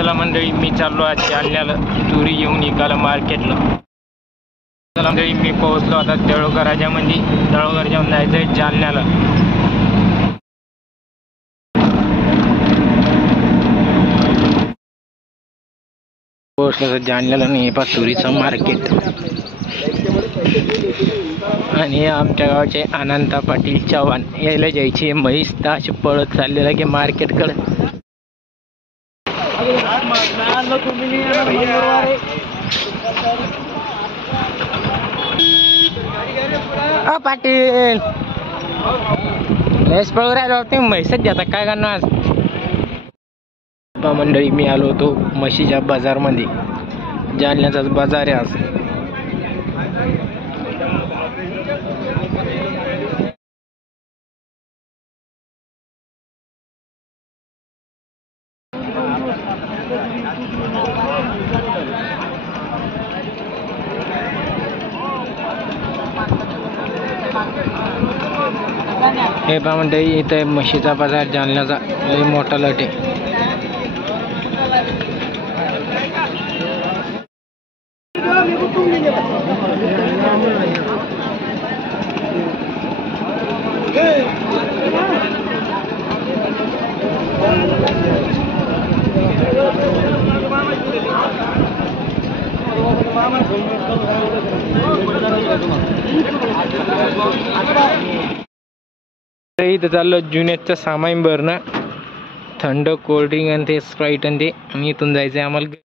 चला मंडळी, मी चाललो आज जालन्याला तुरी घेऊन एकाला मार्केटला. चला मंडळी, मी पोहोचलो आता दळोगराजामध्ये. दळोगर जाऊन जायचंय जालन्याला. पोहोचलो जालन्याला आणि हे पहा तुरीचं मार्केट. आणि आमच्या गावचे अनंता पाटील चव्हाण यायला जायचे म्हैस ताश पळत चाललेला की मार्केटकडे. पाटील म्हैस पळू राहिलो, तुम्ही म्हैसच द्या, काय करणार आज. मंडळी, मी आलो होतो म्हशीच्या बाजारमध्ये. जालन्याचाच बाजार आहे आज. हे पहा मंडळी, इथे म्हशीचा बाजार जालन्याचा लय मोठा लट आहे. इथं चाललो जुन्याचं सामान भरणं, थंड कोल्ड्रिंक आणि ते स्प्राईट आणि ते, आणि इथून जायचं आम्हाला.